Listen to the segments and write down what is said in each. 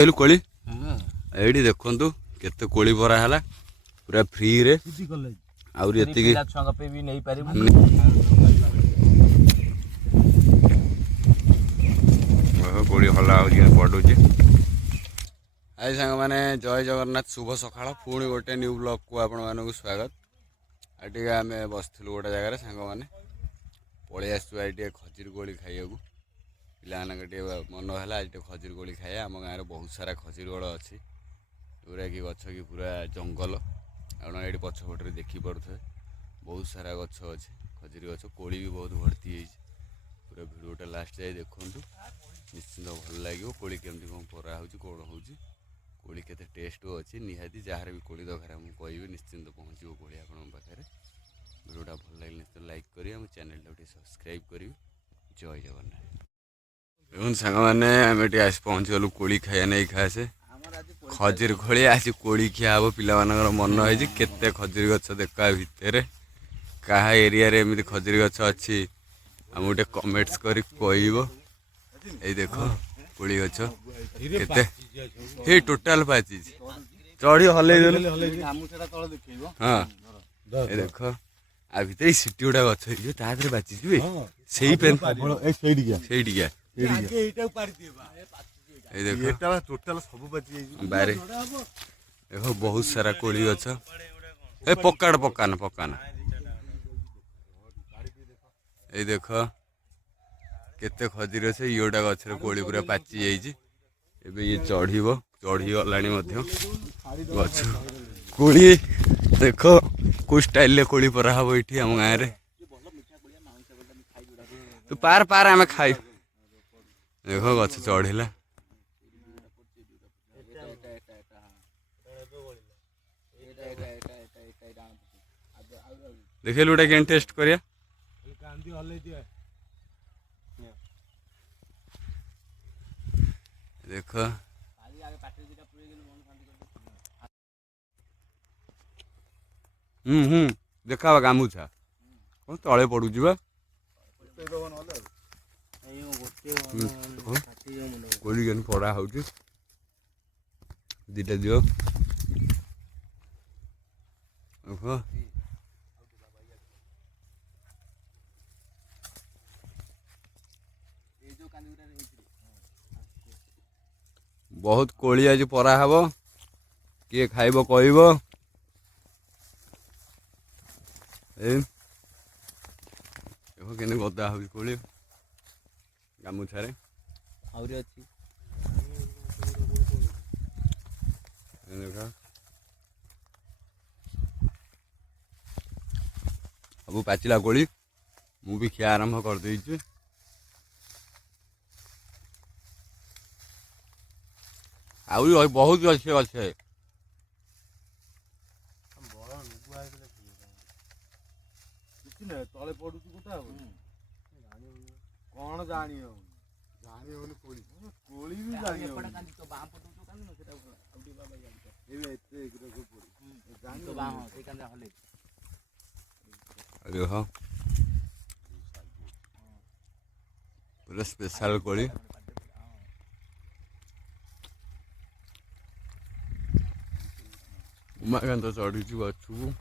कोली ये देखु केते कोली परा है पूरा फ्री रे आउरी एतिकी कोली हल्ला पड़ुची आई सांग मैंने जय जगन्नाथ शुभ सकाळ पुणी गोटे न्यू ब्लॉग को आपण मानक स्वागत आटे आम बसलु गोटे जगार सांग मैंने पलि आसटे खजूर कोली खाइबा पिला मन है आज खजूर कोली खाया आम गाँव में बहुत सारा खजूर गड़ अच्छी जोरा कि गछ कि पूरा जंगल आपड़ ये पछपटे देखिपे बहुत सारा गछ अच्छे खजूर गछ कोली भी बहुत भर्ती है पूरा भिडियोटा लास्ट जाए देखूँ निश्चिंत भल लगे कोली केमती कौन परा हो कौन हो कोली केते टेस्ट अच्छी निहाती जार भी कोली दरकार मुझे कह निश्चिंत पहुँचो कोली आप पाखे भिडियोटा भल लगे निश्चित लाइक करेंगे आम चैनल टाइम सब्सक्राइब करेंगे जय जगन्नाथ देखो सांग मैंने आम आस पहुँची गलु कोली खाया नहीं खासे खजूर खोली आज कोली खिया हम पिला मन है केते खजूर गछ देखा भितर क्या एरिया रे एमती खजूर गछ अच्छी आम गोटे कमेंट्स कर ये देख कोली गछ के टोटाल पाची चढ़ी हल हाँ ये देख आ भर सीटी गोटा गच बाची से बारे देखो बहुत सारा कोली गछ ए पकाना पकाना ये देख केते खजूर अच्छे योटा गचर कोली पूरा पाची जाइए ये चढ़ी गलानी गछ कोली देख को स्टाइल कोली परा हम ये आम गाँव में तू पार पार आम खाई देख गछ चढ़ला देखे लुटा के टेस्ट करिया देख देखा गामुछा कौन तले पड़ू कोली केन पड़ा हो दीटा दियो बहुत कोली आज परा हम किए खाइब कह देख गदा हो कोली गामुछारे सब पाचिला कोली मु भी खिया आरंभ कर देइछु आउरी बहुत अच्छे अच्छे तले पड़ू गोटा कौन जानी कोली कोली भी जानी पूरा स्पेशल कोली उमाकांत चढ़ी गछु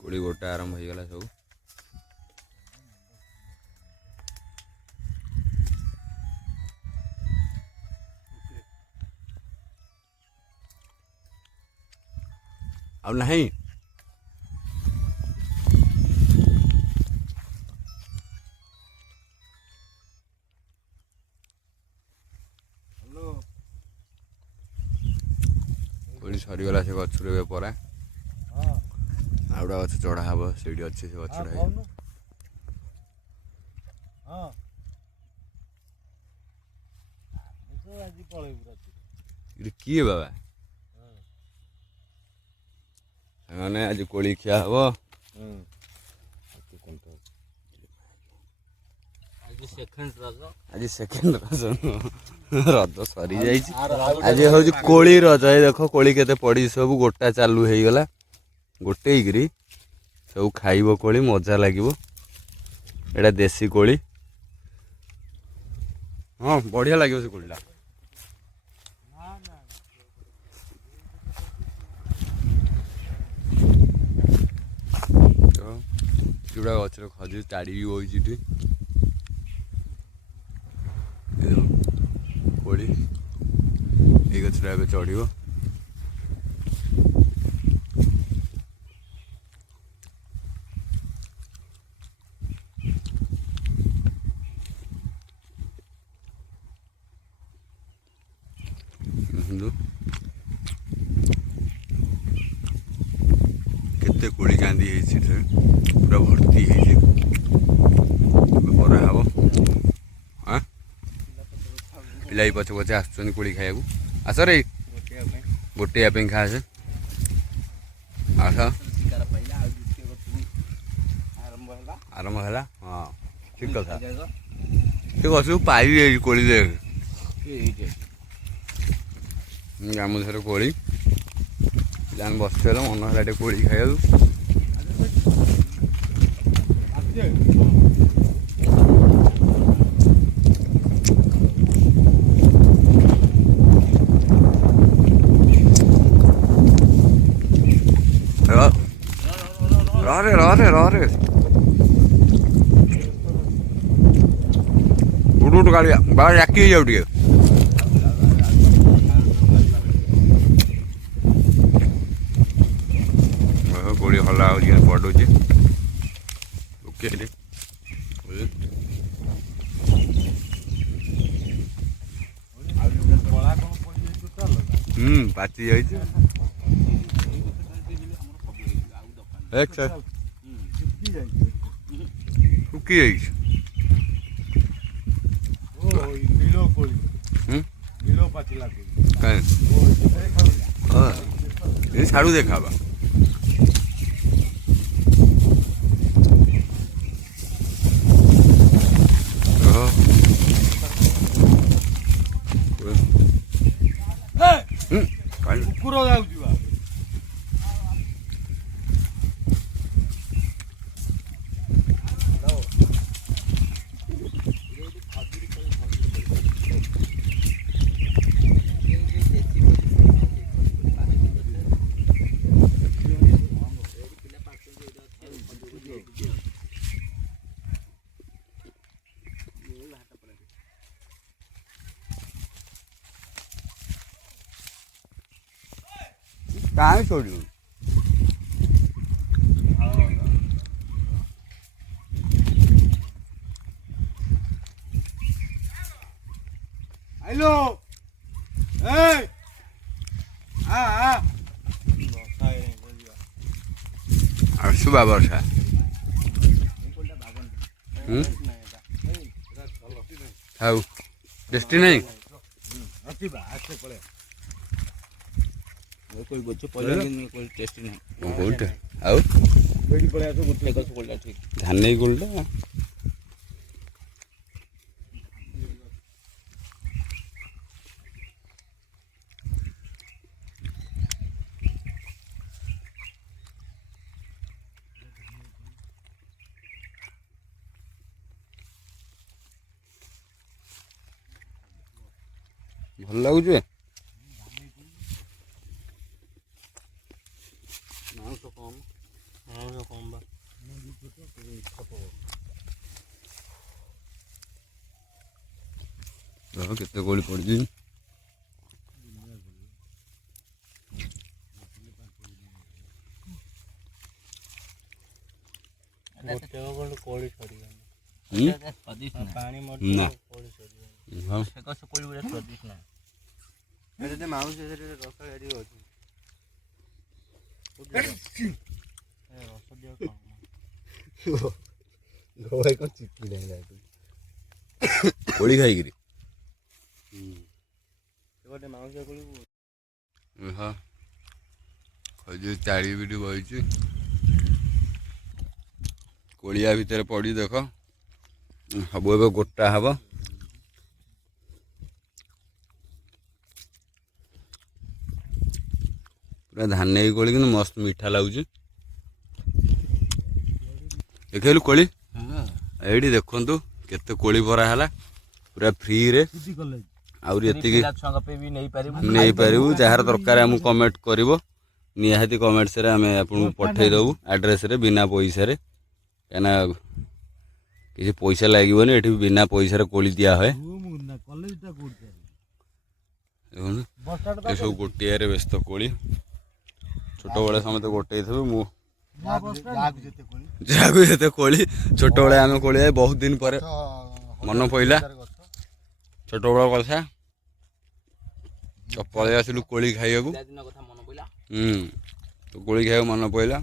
कोली गोटे आरंभ हो गला सब अब नहीं कोली सरीगला से गचुर परा आउटा गछ चढ़ा हम से अच्छे से गचड़ा किए बाबा मैंने आज कोली खिया हम आज सेकेंड रज रज सरी जाइए आज हूँ कोली रज ये देख कोली केते पड़ी सब गोटा चालू हो गला गोटे सब खाइब कोली मजा लगे एटा देसी कोली हाँ बढ़िया लगे से कोलीटा चूड़ा गचर खजूर ताड़ी भी बही कोली ये गचरा ए चढ़ केते कोली कांदी पूरा भर्ती पर हम हाँ पिला पचे पचे आसुच्च कोली खाया आस रे गोटे खा आस आरंभ है हाँ ठीक कथा ठीक अच्छे पाई कोली देख गामुछर कोली जान बसते मन है कोली खाया रे उठ गाड़िया बाहर जाकी जाऊ टे कोड़ी हल्ला पड़ू पाची जा শুকি যাইছে ছাড়ু দেখাবা କୁକୁର ଯାଉଛି ବା कहाँ छोड़ू हेलो सुबह वर्षा हाउ टेस्टी नहीं कोई गछ पड़े कोई टेस्ट नहीं कोईटा आउ बेटी पड़े तो गोटे गछ कोल्डा ठीक धान नहीं कोल्डा भल लगुचे केते कोली पड़ी पानी ना हाँ स्वादिष्ट ना माउस रस कोली खाई हाँ खजूर चाड़ी भी बही कोलिया भितर पड़ी देख ସବୁ ଏବେ ଗୋଟା ହବ। ପୁରା ଧାନେଇ କୋଳି କିନ୍ତୁ ମସ୍ତ ମିଠା ଲାଗୁଛି। ଦେଖେଇଲୁ କୋଳି ଏଇଠି ଦେଖନ୍ତୁ କେତେ କୋଳି ଭରା ହେଲା ପୁରା ଫ୍ରିରେ। ଆହୁରି ଏତିକି ନେଇପାରିବୁ। ଯାହାର ଦରକାର ଆମକୁ କମେଣ୍ଟ କରିବ, ନିହାତି କମେଣ୍ଟସରେ ଆମେ ଆପଣଙ୍କୁ ପଠେଇଦେବୁ ଆଡ୍ରେସରେ ବିନା ପଇସାରେ। କାହିଁକିନା କିଛି ପଇସା ଲାଗିବନି, ଏଠି ବିନା ପଇସାରେ କୋଳି ଦିଆ ହୁଏ। ଦେଖନ୍ତୁ ଏସବୁ ଗୋଟିଆରେ ବ୍ୟସ୍ତ କୋଳି। ଛୋଟବେଳେ ସମସ୍ତେ ଗୋଟେଇଥିବେ। ମୁଁ ଯାହାକୁ ଯେତେ କୋଳି, ଛୋଟବେଳେ ଆମେ କୋଳି ବହୁତ ଦିନ ପରେ ମନେ ପଇଲା ଛୋଟବେଳ କଥା। ତ ପଳେଇ ଆସିଲୁ କୋଳି ଖାଇବାକୁ। କୋଳି ଖାଇବାକୁ ମନେ ପଇଲା।